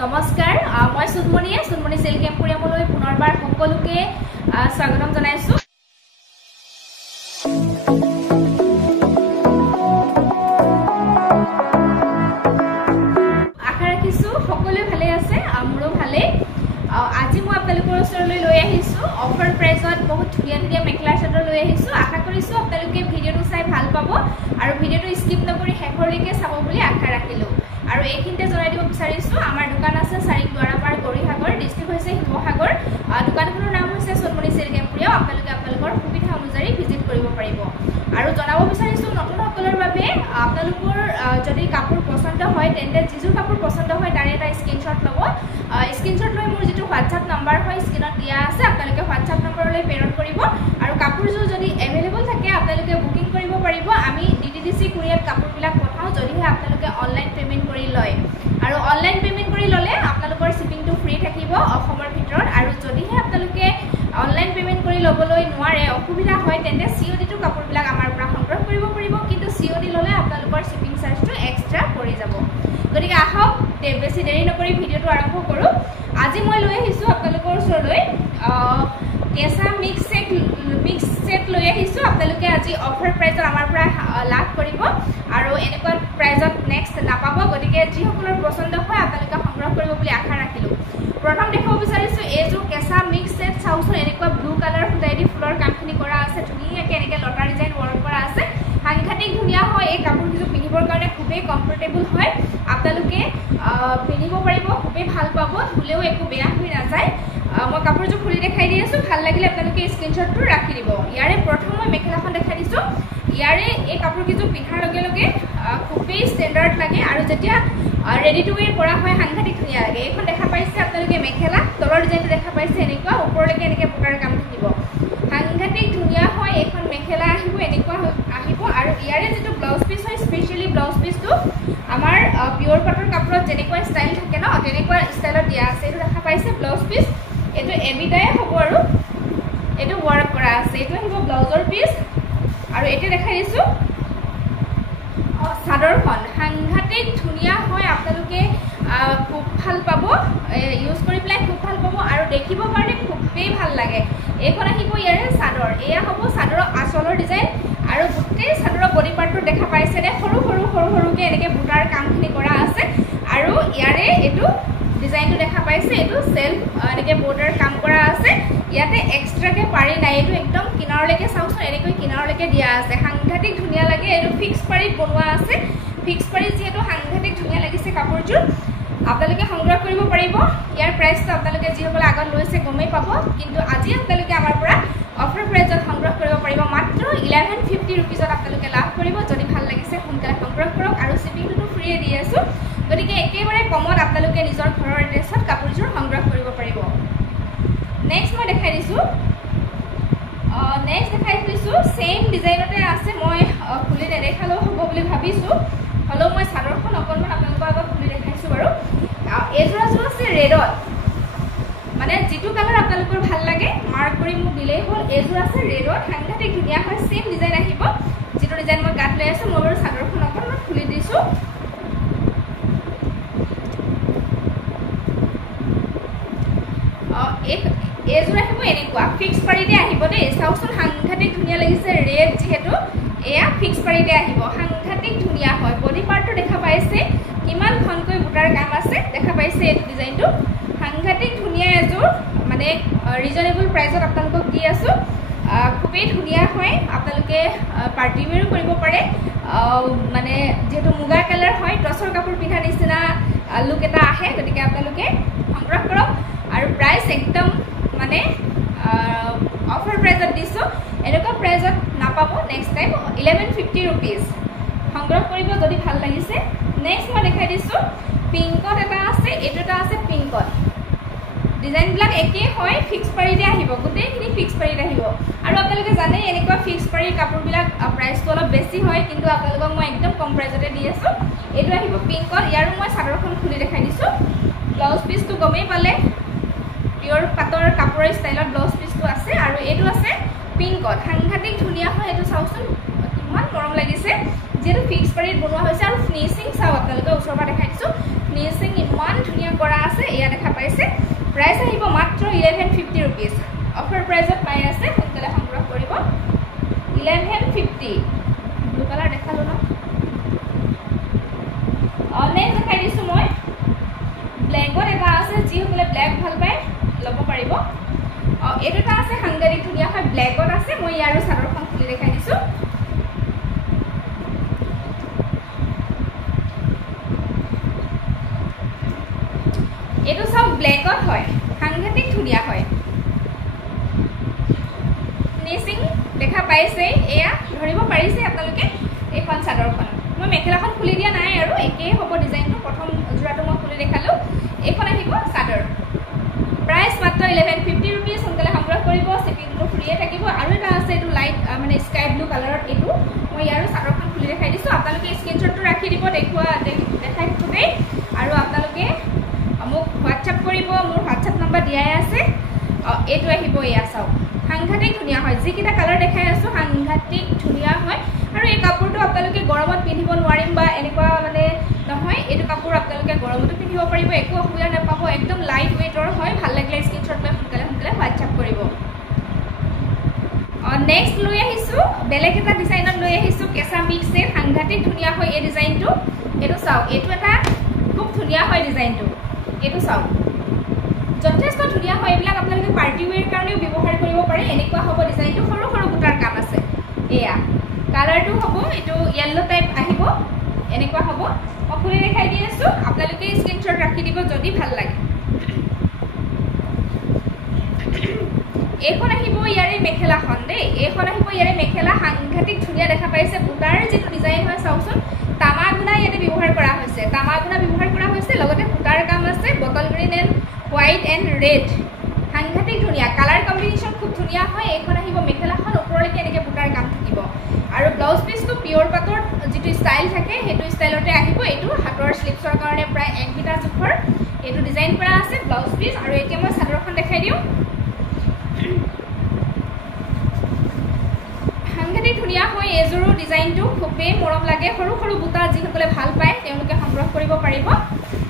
নমস্কাৰ মই সুনমণি সিল্ক এম্পোৰিয়ামলৈ পুনৰবাৰ সকলোকে স্বাগতম জনাইছো। আশা ৰাখিছো সকলোৱে ভালে আছে, মোৰো ভালে। আজি মই আপোনালোকৰ ওচৰলৈ লৈ আহিছো অফাৰ প্ৰাইজত বহুত ধুনীয়া মেখেলা চাদৰ লৈ আহিছো। আশা কৰিছো আপোনালোকে ভিডিঅ'টো চাই ভাল পাব আৰু ভিডিঅ'টো স্কিপ নকৰি শেষলৈকে চাব বুলি আশা ৰাখিলো। আৰু এইখিনিতে জনাই দিব বিচাৰিছো আমাৰ দোকান আছে চাৰিং দুৱাৰাপাৰ গৰিসাগৰ, ডিষ্ট্ৰিক্ট হৈছে শিৱসাগৰ। দোকানখনৰ নাম হৈছে সুনমণি সিল্ক এম্পোৰিয়াম। আপোনালোকে আপোনালোকৰ সুবিধা অনুযায়ী ভিজিট কৰিব পাৰিব। আৰু জনাব বিচাৰিছো নতুনসকলৰ বাবে আপোনালোকৰ যদি কাপোৰ পছন্দ হয় তেন্তে যিযোৰ কাপোৰ পছন্দ হয় তাৰে এটা স্ক্ৰীনশ্বট ল'ব। স্ক্ৰীনশ্বট লৈ মোৰ যিটো হোৱাটছআপ নাম্বাৰ হয় স্ক্ৰীনত দিয়া আছে, আপোনালোকে হোৱাটছআপ নম্বৰলৈ প্ৰেৰণ কৰিব। আৰু কাপোৰযোৰ যদি এভেইলেবল থাকে আপোনালোকে বুকিং কৰিব পাৰিব। আমি DTDC কুৰিয়াৰত কাপোৰবিলাক পঠাওঁ যদিহে আপোনালোকে অনলাইন পে'মেণ্ট কৰি লয়। আৰু অনলাইন পে'মেণ্ট কৰি ল'লে আপোনালোকৰ শ্বিপিংটো ফ্ৰী থাকিব অসমৰ ভিতৰত। আৰু যদিহে আপোনালোকে অনলাইন পে'মেণ্ট কৰি ল'বলৈ নোৱাৰে, অসুবিধা হয়, তেন্তে COD কাপোৰবিলাক আমাৰ পৰা সংগ্ৰহ কৰিব পাৰিব। কিন্তু COD ল'লে আপোনালোকৰ শ্বিপিং চাৰ্জটো এক্সট্ৰা পৰি যাব। গতিকে আহক বেছি দেৰি নকৰি ভিডিঅ'টো আৰম্ভ কৰোঁ। আজি মই লৈ আহিছোঁ আপোনালোকৰ ওচৰলৈ কেঁচা মিক্স ছেট লৈ আহিছোঁ। আপোনালোকে আজি অফাৰ প্ৰাইজত আমাৰ পৰা লাভ কৰিব আৰু এনেকুৱা প্ৰাইজত নেক্সট নাপাব। গতিকে যিসকলৰ পচন্দ হয় আপোনালোকে সংগ্ৰহ কৰিব বুলি আশা ৰাখিলোঁ। প্ৰথম দেখাব বিচাৰিছোঁ এইযোৰ কেঁচা মিক্স ছেট। চাওকচোন, এনেকুৱা ব্লু কালাৰ সূতাই দি ফুলৰ কামখিনি কৰা আছে, ধুনীয়াকৈ এনেকৈ লতা ডিজাইন ৱৰ্ক কৰা আছে, সাংঘাতিক ধুনীয়া হয়। এই কাপোৰকেইযোৰ পিন্ধিবৰ কাৰণে খুবেই কমফৰ্টেবল হয়। আপোনালোকে পিন্ধিব পাৰিব, খুবেই ভাল পাব, ধুলেও একো বেয়া হৈ নাযায়। মই কাপোৰযোৰ খুলি দেখাই দি আছোঁ, ভাল লাগিলে আপোনালোকে স্ক্ৰীনশ্বটটো ৰাখি দিব। ইয়াৰে প্ৰথম মই মেখেলাখন দেখাই দিছোঁ। ইয়াৰে এই কাপোৰকেইযোৰ পিন্ধাৰ লগে লগে খুবেই ষ্টেণ্ডাৰ্ড লাগে আৰু যেতিয়া ৰেডি টু ৱেৰ কৰা হয় সাংঘাতিক ধুনীয়া লাগে। এইখন দেখা পাইছে আপোনালোকে মেখেলা, তলৰ ডিজাইনটো দেখা পাইছে এনেকুৱা, ওপৰলৈকে এনেকৈ বুটাৰ কাম থাকিব, সাংঘাতিক ধুনীয়া হয়। এইখন মেখেলা আহিব, এনেকুৱা আহিব। আৰু ইয়াৰে যিটো ব্লাউজ পিচ হয়, স্পেচিয়েলি ব্লাউজ পিচটো আমাৰ পিয়ৰ পাটৰ কাপোৰত যেনেকুৱা ষ্টাইল থাকে ন, তেনেকুৱা ষ্টাইলত দিয়া আছে। এইটো দেখা পাইছে ব্লাউজ পিচ, এইটো এবিটাই হ'ব আৰু এইটো ৱৰ্ক কৰা আছে। এইটো আহিব ব্লাউজৰ পিচ। আৰু এতিয়া দেখাই দিছোঁ চাদৰখন, সাংঘাতিক ধুনীয়া হয়। আপোনালোকে খুব ভাল পাব, ইউজ কৰি পেলাই খুব ভাল পাব আৰু দেখিবৰ কাৰণে খুবেই ভাল লাগে। এইখন আহিব ইয়াৰে চাদৰ, এয়া হ'ব চাদৰৰ আঁচলৰ ডিজাইন। আৰু গোটেই চাদৰৰ বডি পাৰ্টটো দেখা পাইছেনে, সৰুকৈ এনেকৈ বুটাৰ কামখিনি কৰা আছে। আৰু ইয়াৰে এইটো ডিজাইনটো দেখা পাইছে, এইটো চেল্ফ এনেকৈ বৰ্ডাৰ কাম কৰা আছে। ইয়াতে এক্সট্ৰাকৈ পাৰি নাই, এইটো একদম কিনাৰলৈকে চাওকচোন, এনেকৈ কিনাৰলৈকে দিয়া আছে, সাংঘাতিক ধুনীয়া লাগে। এইটো ফিক্স পাৰিত বনোৱা আছে, ফিক্স পাৰিত যিহেতু সাংঘাতিক ধুনীয়া লাগিছে কাপোৰযোৰ, আপোনালোকে সংগ্ৰহ কৰিব পাৰিব। ইয়াৰ প্ৰাইচটো আপোনালোকে যিসকলে আগত লৈছে গমেই পাব, কিন্তু আজি আপোনালোকে আমাৰ পৰা অফাৰ প্ৰাইজত সংগ্ৰহ কৰিব পাৰিব। মাত্ৰ 1150 ৰুপিজত আপোনালোকে লাভ কৰিব। যদি ভাল লাগিছে সোনকালে সংগ্ৰহ কৰক আৰু শ্বিপিংটোতো ফ্ৰীয়ে দি আছোঁ। গতিকে একেবাৰে কমত আপোনালোকে নিজৰ ঘৰৰ এড্ৰেছত কাপোৰযোৰ সংগ্ৰহ কৰিব পাৰিব। নেক্সট মই দেখাই দিছোঁ ছেইম ডিজাইনতে আছে। মই খুলি নেদেখালেও হ'ব বুলি ভাবিছোঁ, হ'লেও মই চাদৰখন অকণমান আপোনালোকৰ আগত খুলি দেখাইছোঁ বাৰু। এইযোৰাযোৰ আছে ৰেডত, মানে যিটো কালাৰ আপোনালোকৰ ভাল লাগে মাৰ্ক কৰি মোক দিলেই হ'ল। এইযোৰ আছে ৰেডত, সাংঘাতিক ধুনীয়া হয়, ছেইম ডিজাইন আহিব যিটো ডিজাইন মই গাত লৈ আছোঁ। মই বাৰু চাদৰখন অকণমান খুলি দিছোঁ। এইযোৰ আহিব এনেকুৱা ফিক্স পাৰিতে আহিব দেই। চাওকচোন, সাংঘাতিক ধুনীয়া লাগিছে, ৰেড যিহেতু এয়া ফিক্স পাৰিতে আহিব, সাংঘাতিক ধুনীয়া হয়। বডি পাৰ্টটো দেখা পাইছে কিমান ঘনকৈ বুটাৰ কাম আছে, দেখা পাইছে এইটো ডিজাইনটো, সাংঘাতিক ধুনীয়া এযোৰ, মানে ৰিজনেবল প্ৰাইজত আপোনালোকক দি আছোঁ। খুবেই ধুনীয়া হয়, আপোনালোকে পাৰ্টি ৱেৰো কৰিব পাৰে। মানে যিহেতু মুগা কালাৰ হয়, টচৰ কাপোৰ পিন্ধা নিচিনা লুক এটা আহে। গতিকে আপোনালোকে সংগ্ৰহ কৰক। আৰু প্ৰাইচ একদম মানে অফাৰ প্ৰাইজত দিছোঁ, এনেকুৱা প্ৰাইজত নাপাব নেক্সট টাইম। 1150 ৰুপিজ সংগ্ৰহ কৰিব যদি ভাল লাগিছে। নেক্সট মই দেখাই দিছোঁ পিংকত এটা আছে, এইটো এটা আছে পিংকত। ডিজাইনবিলাক একেই হয়, ফিক্স পাৰিতে আহিব, গোটেইখিনি ফিক্স পাৰিত আহিব। আৰু আপোনালোকে জানেই এনেকুৱা ফিক্স পাৰিৰ কাপোৰবিলাক প্ৰাইচটো অলপ বেছি হয়, কিন্তু আপোনালোকক মই একদম কম প্ৰাইজতে দি আছোঁ। এইটো আহিব পিংকত। ইয়াৰো মই চাদৰখন খুলি দেখাই দিছোঁ। ব্লাউজ পিচটো গমেই পালে, পিয়ৰ পাটৰ কাপোৰৰ ষ্টাইলত ব্লাউজ পিচটো আছে। আৰু এইটো আছে পিংকত, সাংঘাতিক ধুনীয়া হয়। এইটো চাওকচোন কিমান মৰম লাগিছে, যিহেতু ফিক্স পাৰিত বনোৱা হৈছে। আৰু ফিনিচিং চাওক, আপোনালোকে ওচৰৰ পৰা দেখাই দিছোঁ, ফিনিশিং ইমান ধুনীয়া কৰা আছে এয়া দেখা পাইছে প্ৰাইস আহিব মাত্ৰ 1150 रुपीस অফাৰ প্ৰাইসত পাই আছে সোনকালে সংগ্ৰহ কৰিব 1150 ব্লু কালাৰ দেখালো ন অনলাইন দেখাই দিছো মই ব্ল্যাকত এটা আছে যি হলে ব্ল্যাক ভাল পায় লব পাৰিব এটা আছে হাংগাৰী ধুনীয়া হয় ব্ল্যাকত আছে মই ইয়াৰো চাদৰখন খুলি দেখাই দিছো এটো সব ব্ল্যাকত হয় সাংঘাতিক ধুনীয়া হয় ফিনিশিং দেখা পাইছে এয়া ধৰিব পাৰিছে আপোনালোকে এইখন চাদৰখন মই মেখেলাখন খুলি দিয়া নাই আৰু একেই হ'ব ডিজাইনটো প্ৰথম জোৰাটো মই খুলি দেখালো এইখন আহিব চাদৰ প্ৰাইস মাত্ৰ 1150 रुपीस সোনকালে সংগ্ৰহ কৰিব শিপিংটো ফ্ৰীয়ে থাকিব আৰু এটা আছে এটো লাইট মানে স্কাই ব্লু কালাৰত এটো মই ইয়াৰো চাদৰখন খুলি দেখাই দিছো আপোনালোকে স্ক্ৰিনশ্বটটো ৰাখি দিব দেখাই থাকোতে আৰু আপোনালোকে মোক WhatsApp কৰিব মোৰ WhatsApp নম্বৰ দিয়াই আছে এটো আহিব এয়া চাও সাংঘাতিক ধুনীয়া হয় যিকিটা কালাৰ দেখাই আছো সাংঘাতিক ধুনীয়া হয় আৰু এই কাপোৰটো আপোনালোকে গৰমত পিন্ধিব নোৱাৰিম বা এনেকুৱা মানে নহয় এটো কাপোৰ আপোনালোকে গৰমতো পিন্ধিব পাৰিব একো অসুবিধা নাপাব একদম লাইট ওয়েটৰ হয় ভাল লাগিলে স্ক্ৰিনশ্বট লৈ সোনকালে WhatsApp কৰিব নেক্সট লৈ আহিছো বেলেগ এটা ডিজাইনত লৈ আহিছো কেঁচা মিক্সে সাংঘাতিক ধুনীয়া হয় এই ডিজাইনটো এটো চাও এটো এটা খুব ধুনীয়া হয় ডিজাইনটো এটো চাও যথেষ্ট ধুনীয়া হয় এইবিলাক আপোনালোকে পাৰ্টি ওয়্যাৰ কাৰণেও ব্যৱহাৰ কৰিব পাৰে এনেকুৱা হ'ব ডিজাইনটো সৰু সৰু বুটাৰ কাম আছে এয়া কালাৰটো হ'ব এটো ইয়েলো টাইপ আহিব এনেকুৱা হ'ব অকুলি দেখাই দি আছো আপোনালোকে স্ক্ৰিনশ্বট ৰাখি দিব যদি ভাল লাগে এইখন আহিব ইয়াৰে মেখেলাখন দেই এইখন আহিব ইয়াৰে মেখেলা সাংঘাতিক ধুনীয়া দেখা পাইছে বুটাৰ যেটো ডিজাইন হয় চাওচোন তামাগুনা ইয়াতে ব্যৱহাৰ কৰা হৈছে তামাগুনা ব্যৱহাৰ কৰা হৈছে লগতে বুটাৰ কাম আছে bottle green and white and red সাংঘাতিক ধুনীয়া কালাৰ কম্বিনেশ্যন খুব ধুনীয়া হয় এইখন আহিব মেখেলাখন ওপৰলৈকে এনেকৈ বুটাৰ কাম থাকিব আৰু ব্লাউজ পিচটো পিয়ৰ পাটৰ যেটো ষ্টাইল থাকে হেতু ষ্টাইলতে আহিব এটো হাতৰ স্লিপছৰ কাৰণে প্ৰায় এক মিটাৰ জোখৰ এটো ডিজাইন কৰা আছে ব্লাউজ পিচ আৰু এতিয়া মই চাদৰখন দেখাই দিও সাংঘাতিক ধুনীয়া হয় এজোৰো ডিজাইনটো খুবেই মৰম লাগে সৰু সৰু বুটা যিসকলে ভাল পায় তেওঁলোকে সংগ্ৰহ কৰিব পাৰিব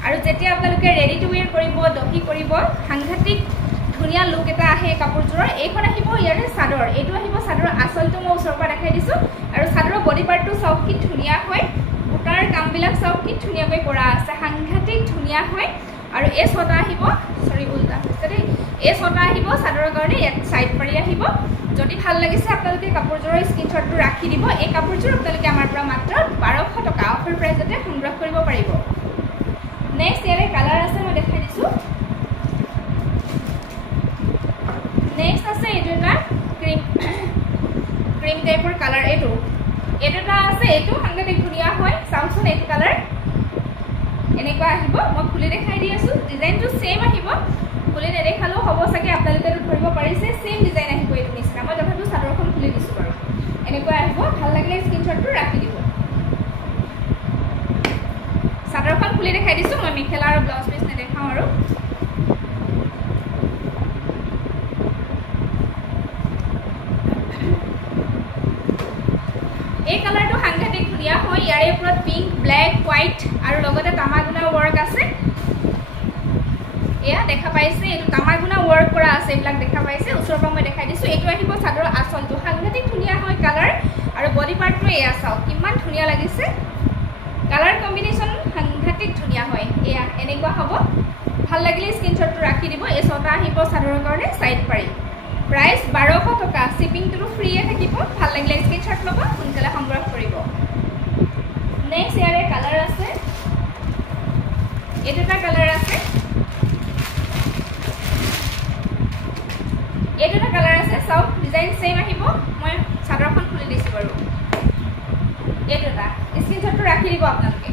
আৰু যেতিয়া আপোনালোকে ৰেডি টু ওয়্যাৰ কৰিব দহি কৰিব সাংঘাতিক ধুনীয়া লুক এটা আহে কাপোৰজোৰৰ এইখন আহিব ইয়াৰে চাদৰ এইটো আহিব চাদৰৰ আচলটো মই ওচৰৰ পৰা দেখাই দিছো আৰু চাদৰৰ বডি পাৰ্টটো চাওক কি ধুনীয়া হয় বুটাৰ কামবিলাক চাওক কি ধুনীয়াকৈ কৰা আছে সাংঘাতিক ধুনীয়া হয় আৰু এই ছটা আহিব সৰি উল্টা হৈছে দেই এই ছটা আহিব চাদৰৰ কাৰণে এক সাইড পাৰি আহিব যদি ভাল লাগিছে আপোনালোকে কাপোৰজোৰৰ স্ক্ৰিনশ্বটটো ৰাখি দিব এই কাপোৰজোৰ আপোনালোকে আমাৰ পৰা মাত্ৰ 1200 টকা অফাৰ প্ৰাইজতে সংগ্ৰহ কৰিব পাৰিব নেক্সট ইয়াৰে কালাৰ আছে মই দেখাই দিছো নেক্সট আছে এটো এটা ক্ৰীম টাইপৰ কালাৰ এটো এটা আছে এটো সাংঘাতিক ধুনীয়া হয় চাওচোন এটো কালাৰ এনেকুৱা আহিব মই খুলি দেখাই দি আছো ডিজাইনটো সেম আহিব খুলি নেদেখালেও হ'ব চাগে আপোনালোকে ধৰিব পাৰিছে সেম ডিজাইন আহিব এটো নিচিনা মই তথাপিও চাদৰখন খুলি দিছো বাৰু এনেকুৱা আহিব ভাল লাগিলে স্ক্ৰিনশ্বটটো ৰাখি দিব চাদৰখন খুলি দেখাই দিছো মই মেখেলা আৰু ব্লাউজ পিচ নেদেখাও আৰু এই কালাৰটো সাংঘাতিক ধুনীয়া হয় ইয়াৰে ওপৰত পিংক ব্ল্যাক হোৱাইট আৰু লগতে তামাগুনা ওয়াৰ্ক আছে এয়া দেখা পাইছে এটো তামাগুনা ওয়াৰ্ক কৰা আছে এইবিলাক দেখা পাইছে ওচৰৰ পৰা মই দেখাই দিছো এটো আহিব চাদৰৰ আচলটো সাংঘাতিক ধুনীয়া হয় কালাৰ আৰু বডি পাৰ্টটো এয়া চাও কিমান ধুনীয়া লাগিছে কালাৰ কম্বিনেশ্যন সাংঘাতিক ধুনীয়া হয় এয়া এনেকুৱা হ'ব ভাল লাগিলে স্ক্ৰিনশ্বটটো ৰাখি দিব এই ছটা আহিব চাদৰৰ কাৰণে সাইড পাৰি প্ৰাইস 1200 টকা শিপিংটো ফ্ৰীয়ে থাকিব ভাল লাগিলে স্ক্ৰিনশ্বট ল'ব সোনকালে সংগ্ৰহ কৰিব নেক্সট ইয়াৰে কালাৰ আছে এটা কালাৰ আছে এটা কালাৰ আছে চাও ডিজাইন সেম আহিব মই চাদৰখন খুলি দিছো বাৰু এটা স্ক্ৰিনশ্বটটো ৰাখি দিব আপোনালোকে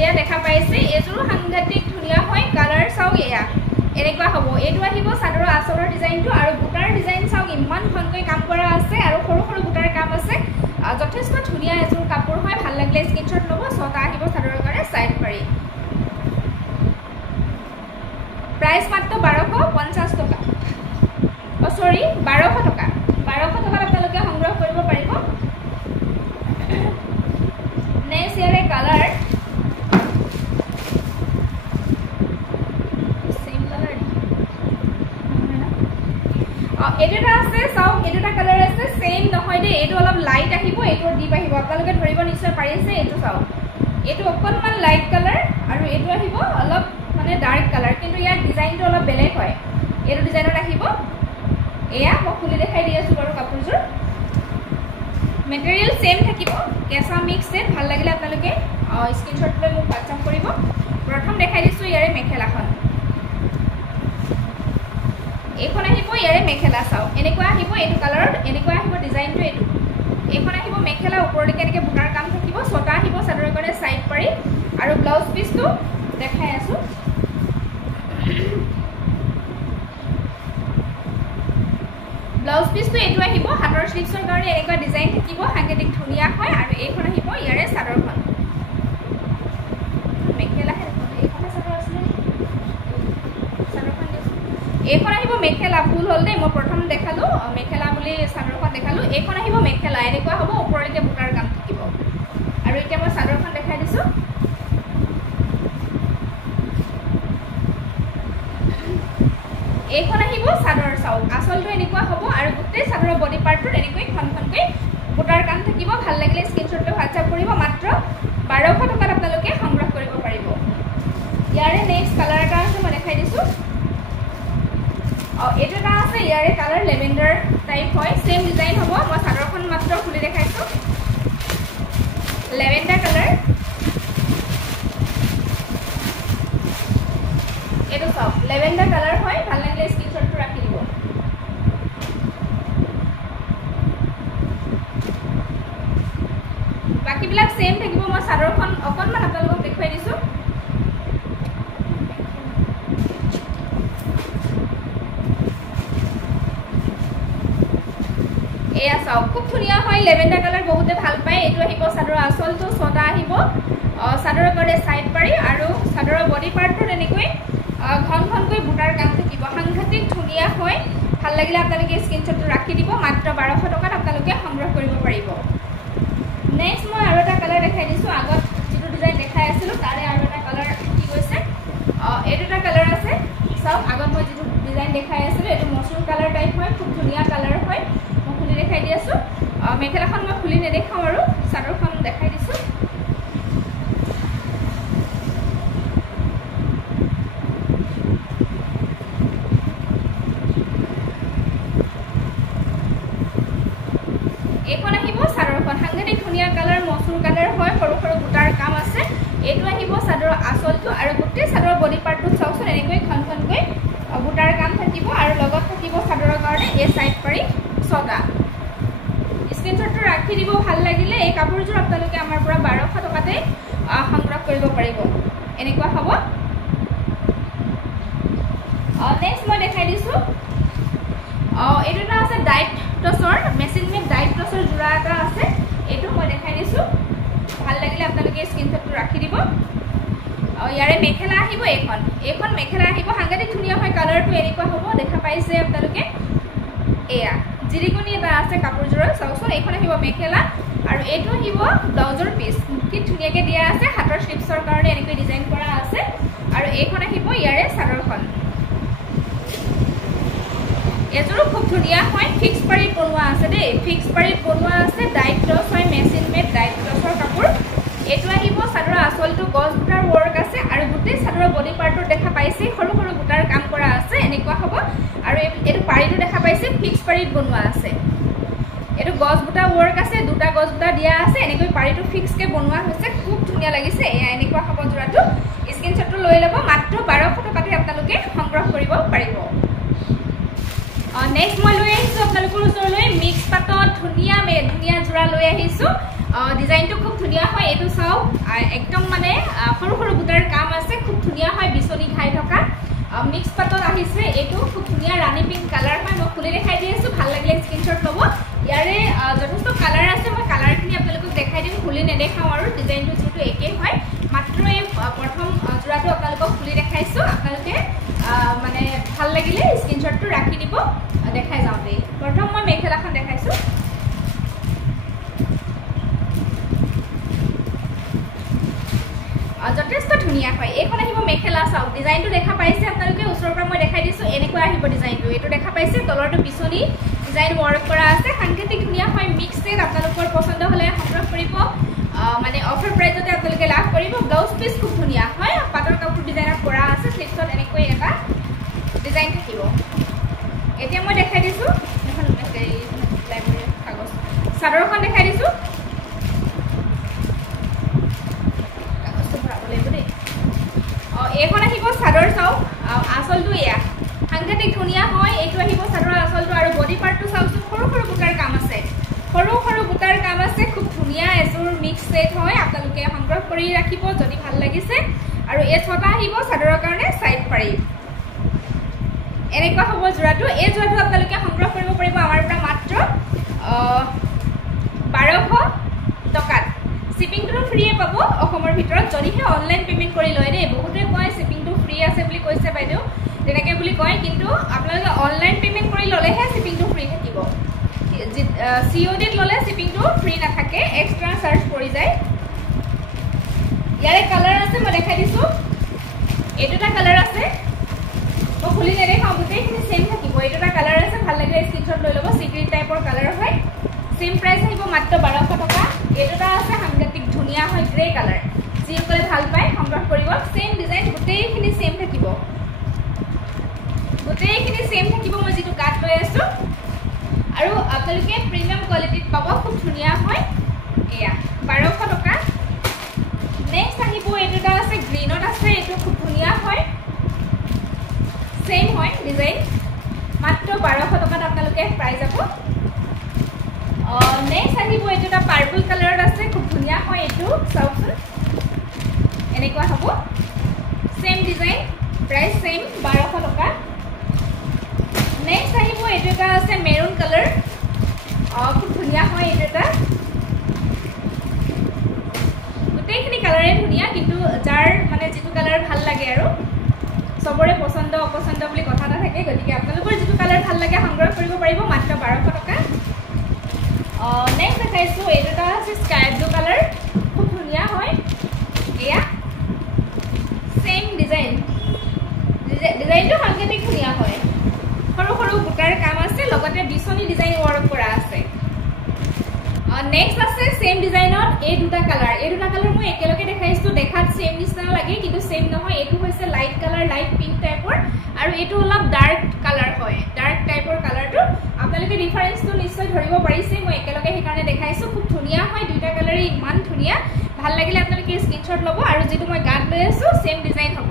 এয়া দেখা পাইছে এজোৰো সাংঘাতিক ধুনীয়া হয় কালাৰ চাও এয়া এনেকুৱা হ'ব এটো আহিব চাদৰৰ আচলৰ ডিজাইনটো আৰু বুটাৰ ডিজাইন চাও ইমান ঘনকৈ কাম কৰা আছে আৰু সৰু সৰু বুটাৰ কাম আছে যথেষ্ট ধুনীয়া এজোৰ কাপোৰ হয় ভাল লাগিলে স্ক্ৰিনশ্বট ল'ব ছটা আহিব চাদৰৰ কাৰণে সাইড পাৰি প্ৰাইস মাত্ৰ 1250 টকা সৰি 1200 টকা 1200 টকাত আপোনালোকে সংগ্ৰহ কৰিব পাৰিব নেক্সট ইয়াৰে কালাৰ সেম কালাৰ এটা আছে চাও এটা কালাৰ আছে সেম নহয় দে এটো অলপ লাইট আহিব এটো ডিপ আহিব আপোনালোকে ধৰিব নিশ্চয় পাৰিছে এটো চাও এটো অকনমান লাইট কালাৰ আৰু এটো আহিব অলপ মানে ডাৰ্ক কালাৰ কিন্তু ইয়াৰ ডিজাইনটো অলপ বেলেগ হয় এটো ডিজাইনত আহিব এয়া মই খুলি দেখাই দি আছো বাৰু কাপোৰজোৰ মেটেৰিয়েল সেম থাকিব কেঁচা মিক্স সেট ভাল লাগিলে আপোনালোকে স্ক্ৰিনশ্বট লৈ মোক WhatsApp কৰিব প্ৰথম দেখাই দিছো ইয়াৰে মেখেলাখন এখন আহিব ইয়াৰে মেখেলা চাও এনেকুৱা আহিব এটো কালাৰত এনেকুৱা আহিব ডিজাইনটো এটো এখন আহিব মেখেলা ওপৰলৈকে এনেকৈ বুটাৰ কাম থাকিব ছটা আহিব চাদৰৰ কাৰণে সাইড পাৰি আৰু ব্লাউজ পিসটো দেখাই আছো ব্লাউজ পিসটো এটো আহিব হাতৰ স্লিভছৰ কাৰণে এনেকুৱা ডিজাইন থাকিব সাংকেতিক ধুনিয়া হয় আৰু এইখন আহিব ইয়াৰে চাদৰখন মেখেলা এইখন চাদৰ আছে চাদৰখন এইখন আহিব মেখেলা ফুল হল দে মই প্ৰথম দেখালো মেখেলা বুলি চাদৰখন দেখালো এইখন আহিব মেখেলা এনেকুৱা হ'ব ওপৰলৈকে বুটাৰ কাম থাকিব আৰু এতিয়া মই চাদৰখন দেখাই দিছো এইখন আহিব চাদৰ চাও আসলটো এনেকুৱা হ'ব আৰু গোটেই চাদৰৰ বডি পাৰ্টটো এনেকৈ খনখনকৈ বুটাৰ কাম থাকিব ভাল লাগিলে স্ক্ৰিনশ্বট লৈ WhatsApp কৰিব মাত্ৰ 1200 টকাত আপোনালোকে সংগ্ৰহ কৰিব পাৰিব ইয়াৰে নেক্সট কালাৰ এটা আছে মই দেখাই দিছো এটা আছে ইয়াৰে কালাৰ লেভেণ্ডাৰ টাইপ হয় সেম ডিজাইন হ'ব মই চাদৰখন মাত্ৰ খুলি দেখাইছো লেভেণ্ডাৰ কালাৰ এটো চাও লেভেণ্ডাৰ কালাৰ হয় ভাল লাগিলে স্ক্ৰিনশ্বটটো ৰাখি দিব বাকিবিলাক সেম থাকিব মই চাদৰখন অকনমান আপোনালোকক দেখুৱাই দিছো এয়া চাও খুব ধুনিয়া হয় লেভেণ্ডাৰ কালাৰ বহুতে ভাল পায় এটো আহিব চাদৰৰ আসলটো ছটা আহিব চাদৰৰ কাৰণে সাইড পাৰি আৰু চাদৰৰ বডি পাৰ্টটো এনেকৈ ঘনঘনকৈ বুটাৰ কাম থাকিব সাংঘাতিক ধুনিয়া হয় ভাল লাগিলে আপোনালোকে স্ক্ৰিনশ্বটটো ৰাখি দিব মাত্ৰ 1200 টকাত আপোনালোকে সংগ্ৰহ কৰিব পাৰিব নেক্সট মই আৰু এটা কালাৰ দেখাই দিছো আগত যেটো ডিজাইন দেখাই আছিল তাৰে আৰু এটা কালাৰ কি গৈছে এটা কালাৰ আছে চাও আগত মই যেটো ডিজাইন দেখাই আছিল এটো মসুৰ কালাৰ টাইপ হয় খুব ধুনিয়া কালাৰ হয় মই খুলি দেখাই দি আছো মেখেলাখন মই খুলি নেদেখাও আৰু চাদৰখন দেখাই দিছো এইখন আহিব চাদৰখন সাংঘাতিক ধুনিয়া কালাৰ মসুৰ কালাৰ হয় সৰু সৰু বুটাৰ কাম আছে এটো আহিব চাদৰৰ আসলটো আৰু গোটেই চাদৰৰ বডি পাৰ্টটো চাওকচোন এনেকৈ খনখনকৈ বুটাৰ কাম থাকিব আৰু লগত থাকিব চাদৰৰ কাৰণে এই সাইড পাৰি ছটা স্ক্ৰিনশ্বটটো ৰাখি দিব ভাল লাগিলে এই কাপোৰযোৰ আপোনালোকে আমাৰ পৰা 1200 টকাতে সংগ্ৰহ কৰিব পাৰিব এনেকুৱা হ'ব নেক্সট মই দেখাই দিছো এটা আছে ডাইট টছৰ মেচিন মেড ডাইট টছৰ জোৰা এটা আছে এটো মই দেখাই দিছো ভাল লাগিলে আপোনালোকে স্ক্ৰিনশ্বটটো ৰাখি দিব ইয়াৰে মেখেলা আহিব এইখন মেখেলা আহিব সাংঘাতিক ধুনিয়া হয় কালাৰটো এনেকুৱা হ'ব দেখা পাইছে আপোনালোকে এয়া জিৰিকনি এটা আছে কাপোৰজোৰৰ চাওকচোন এইখন আহিব মেখেলা আৰু এইটো আহিব ব্লাউজৰ পিস কি ধুনিয়াকে দিয়া আছে হাতৰ স্লিভছৰ কাৰণে এনেকৈ ডিজাইন কৰা আছে আৰু এইখন আহিব ইয়াৰে চাদৰখন এজোৰো খুব ধুনিয়া হয় ফিক্স পাৰিত বনোৱা আছে দে ফিক্স পাৰিত বনোৱা আছে ডাইট টছ হয় মেচিন মেড ডাইট টছৰ কাপোৰ এটো আহিব চাদৰৰ আসলটো গজ বুটাৰ ওয়াৰ্ক আছে আৰু গোটেই চাদৰৰ বডি পাৰ্টটো দেখা পাইছে সৰু সৰু বুটাৰ কাম কৰা আছে এনেকুৱা হ'ব আৰু এটো পাৰিটো দেখা পাইছে ফিক্স পাৰিত বনোৱা আছে এটো গজ বুটা ওয়াৰ্ক আছে দুটা গজ বুটা দিয়া আছে এনেকৈ পাৰিটো ফিক্স কে বনোৱা হৈছে খুব ধুনিয়া লাগিছে এয়া এনেকুৱা হ'ব জোৰাটো স্ক্ৰিনশ্বটটো লৈ ল'ব মাত্ৰ 1200 টকাতে আপোনালোকে সংগ্ৰহ কৰিব পাৰিব নেক্সট মই লৈ আহিছো আপোনালোকৰ ওচৰলৈ মিক্স পাটত ধুনিয়া জোৰা লৈ আহিছো ডিজাইনটো খুব ধুনিয়া হয় এটো চাও একদম মানে সৰু সৰু বুটাৰ কাম আছে খুব ধুনিয়া হয় বিচনি খাই থকা মিক্স পাটত আহিছে এটো খুব ধুনিয়া ৰাণী পিংক কালাৰ হয় মই খুলি দেখাই দি আছো ভাল লাগিলে স্ক্ৰিনশ্বট ল'ব ইয়াৰে যথেষ্ট কালাৰ আছে মই কালাৰখিনি আপোনালোকক দেখাই দিম খুলি নেদেখাও আৰু ডিজাইনটো যেটো একে হয় মাত্ৰ এই প্ৰথম জোৰাটো আপোনালোকক খুলি দেখাইছো আপোনালোকে লাগিলে স্ক্ৰিনশ্বটটো ৰাখি দিব দেখাই যাওঁ দেই প্ৰথম মই মেখেলাখন দেখাইছো যথেষ্ট ধুনীয়া হয় এইখন আহিব মেখেলা চাওক ডিজাইনটো দেখা পাইছে আপোনালোকে ওচৰৰ পৰা মই দেখাই দিছো এনেকুৱা আহিব ডিজাইনটো এইটো দেখা পাইছে তলৰটো পিছনি ডিজাইন ৱৰ্ক কৰা আছে সাংঘাতিক ধুনীয়া হয় মিক্স ছেট আপোনালোকৰ পছন্দ হ'লে সংগ্ৰহ কৰিব মানে অফাৰ প্ৰাইজতে আপোনালোকে লাভ কৰিব ব্লাউজ পিস খুব ধুনীয়া হয় পাটৰ কাপোৰ ডিজাইনত কৰা আছে স্লিভছত এনেকৈ এটা ডিজাইন থাকিব এতিয়া মই দেখাই দিছো এখন কাগজ চাদৰখন দেখাই দিছো এইখন আহিব চাদৰ চাওক আঁচলটো এয়া সাংঘাতিক ধুনীয়া হয় এইটো আহিব চাদৰ আঁচলটো আৰু বডি পাৰ্টটো চাওকচোন সৰু সৰু বুটাৰ কাম আছে সৰু সৰু বুটাৰ কাম আছে খুব ধুনীয়া এযোৰ মিক্স ছেট হয় আপোনালোকে সংগ্ৰহ কৰি ৰাখিব যদি ভাল লাগিছে আৰু এই ছটা আহিব চাদৰৰ কাৰণে সাইড পাৰি এনেকুৱা হ'ব জোৰাটো এই জোৰাটো আপোনালোকে সংগ্ৰহ কৰিব পাৰিব আমাৰ পৰা মাত্ৰ 1200 টকাত শিপিংটো ফ্ৰীয়ে পাব অসমৰ ভিতৰত যদিহে অনলাইন পেমেন্ট কৰি লয় দেই বহুতে কয় শিপিংটো ফ্ৰী আছে বুলি কৈছে বাইদেউ তেনেকৈ বুলি কয় কিন্তু আপোনালোকে অনলাইন পেমেন্ট কৰি ললেহে শিপিংটো ফ্ৰী থাকিব COD ললে শিপিংটো ফ্ৰী নাথাকে এক্সট্ৰা চাৰ্জ পৰি যায় ইয়াৰে কালাৰ আছে মই দেখাই দিছো এইটোটা কালাৰ আছে মই খুলি নেদেখাওঁ গোটেইখিনি সেম থাকিব এইটোটা কালাৰ আছে ভাল লাগিলে স্ক্ৰিনশ্বট লৈ ল'ব সিক্ৰেট টাইপৰ কালাৰ হয় সেম প্ৰাইস আহিব মাত্ৰ 1200 টকা এইটোটা আছে সাংঘাতিক ধুনীয়া হয় গ্ৰে কালাৰ যিসকলে ভাল পায় সংগ্ৰহ কৰিব সেম ডিজাইন গোটেইখিনি সেম থাকিব মই যিটো কাট লৈ আছো আৰু আপোনালোকে প্ৰিমিয়াম কোৱালিটিত পাব খুব ধুনীয়া হয় এয়া 1200 টকা নেক্সট আহিব এইটোটা আছে গ্ৰীনত আছে এইটো খুব ধুনীয়া হয় সেম হয় ডিজাইন মাত্ৰ 1200 টকাত আপোনালোকে পাই যাব নেক্সট আহিব এইটোটা পাৰ্পল কালাৰত আছে খুব ধুনীয়া হয় এইটো চাওকচোন এনেকুৱা হ'ব সেম ডিজাইন প্ৰাইস সেম 1200 টকা নেক্সট আহিব এইটোটা আছে মেৰুন কালাৰ খুব ধুনীয়া হয় এইটোটা গোটেইখিনি কালাৰে ধুনীয়া কিন্তু যাৰ মানে যিটো কালাৰ ভাল লাগে আৰু সবৰে পছন্দ অপছন্দ বুলি কথা নাথাকে গতিকে আপোনালোকৰ যিটো কালাৰ ভাল লাগে সংগ্ৰহ কৰিব পাৰিব মাত্ৰ 1200 টকা নেক্সট দেখাইছো এইটোটা আছে স্কাই ব্লু কালাৰ খুব ধুনীয়া হয় এয়া সেম ডিজাইনটো সাংঘাতিক ধুনীয়া হয় সৰু সৰু বুটাৰ কাম আছে লগতে বিছনি ডিজাইন ৱৰ্ক কৰা আছে নেক্সট আছে সেম ডিজাইনত এই দুটা কালাৰ মই একেলগে দেখাইছো দেখাত সেম নিচিনা লাগে কিন্তু সেম নহয় এইটো হৈছে লাইট কালাৰ লাইট পিংক টাইপৰ আৰু এইটো অলপ ডাৰ্ক কালাৰ হয় ডাৰ্ক টাইপৰ কালাৰটো আপোনালোকে ডিফাৰেন্সটো নিশ্চয় ধৰিব পাৰিছে মই একেলগে সেইকাৰণে দেখাইছো খুব ধুনীয়া হয় দুটা কালাৰে ইমান ধুনীয়া ভাল লাগিলে আপোনালোকে স্ক্ৰিনশ্বট ল'ব আৰু যেটো মই গাত লৈ আছো সেম ডিজাইন হ'ব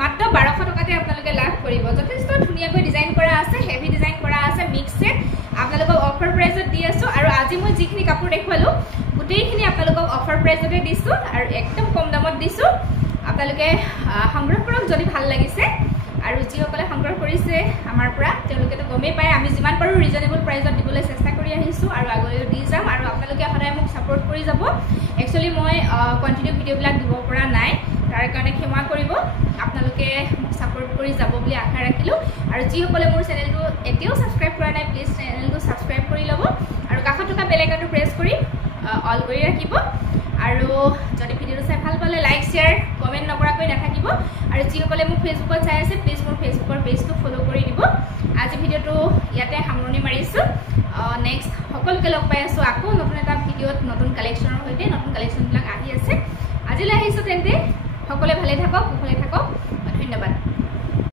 মাত্ৰ 1200 টকাতে আপোনালোকে লাভ কৰিব যথেষ্ট ধুনীয়াকৈ ডিজাইন কৰা আছে হেভি ডিজাইন কৰা আছে মিক্স সেট আপোনালোকক অফাৰ প্ৰাইজত দি আছো আৰু আজি মই যিখিনি কাপোৰ দেখুৱালো গোটেইখিনি আপোনালোকক অফাৰ প্ৰাইজতে দিছো আৰু একদম কম দামত দিছো আপোনালোকে সংগ্ৰহ কৰক যদি ভাল লাগিছে আৰু যিসকলে সংগ্ৰহ কৰিছে আমাৰ পৰা তেওঁলোকেতো গমেই পায় আমি যিমান পাৰো ৰিজনেবল প্ৰাইজত দিবলৈ চেষ্টা কৰি আহিছো আৰু আগলৈও দি যাম আৰু আপোনালোকে সদায় মোক সাপোৰ্ট কৰি যাব একচুয়ালি মই কন্টিনিউ ভিডিঅ'বিলাক দিব পৰা নাই তাৰ কাৰণে ক্ষমা কৰিব আপোনালোকে মোক সাপোৰ্ট কৰি যাব বুলি আশা ৰাখিলো আৰু যিসকলে মোৰ চেনেলটো এতিয়াও সাবস্ক্ৰাইব কৰা নাই প্লিজ চেনেলটো সাবস্ক্ৰাইব কৰি ল'ব আৰু কাষত থকা বেল আইকনটো প্ৰেছ কৰি অল কৰি ৰাখিব আৰু যদি ভিডিঅ'টো চাই ভাল পালে লাইক শেয়াৰ কমেন্ট নকৰাকৈ নাথাকিব আৰু যিসকলে মোক ফেসবুকত চাই আছে প্লিজ মোৰ ফেসবুকৰ পেজটো ফলো কৰি দিব আজি ভিডিঅ'টো ইয়াতে সামৰণি মাৰিছো নেক্সট সকলোকে লগ পাই আছো আকৌ নতুন এটা ভিডিঅ'ত নতুন কালেকশ্যনৰ সৈতে নতুন কালেকশ্যনবিলাক আহি আছে আজিলৈ আহিছো তেন্তে সকলোৱে ভালে থাকক কুশলে থাকক ধন্যবাদ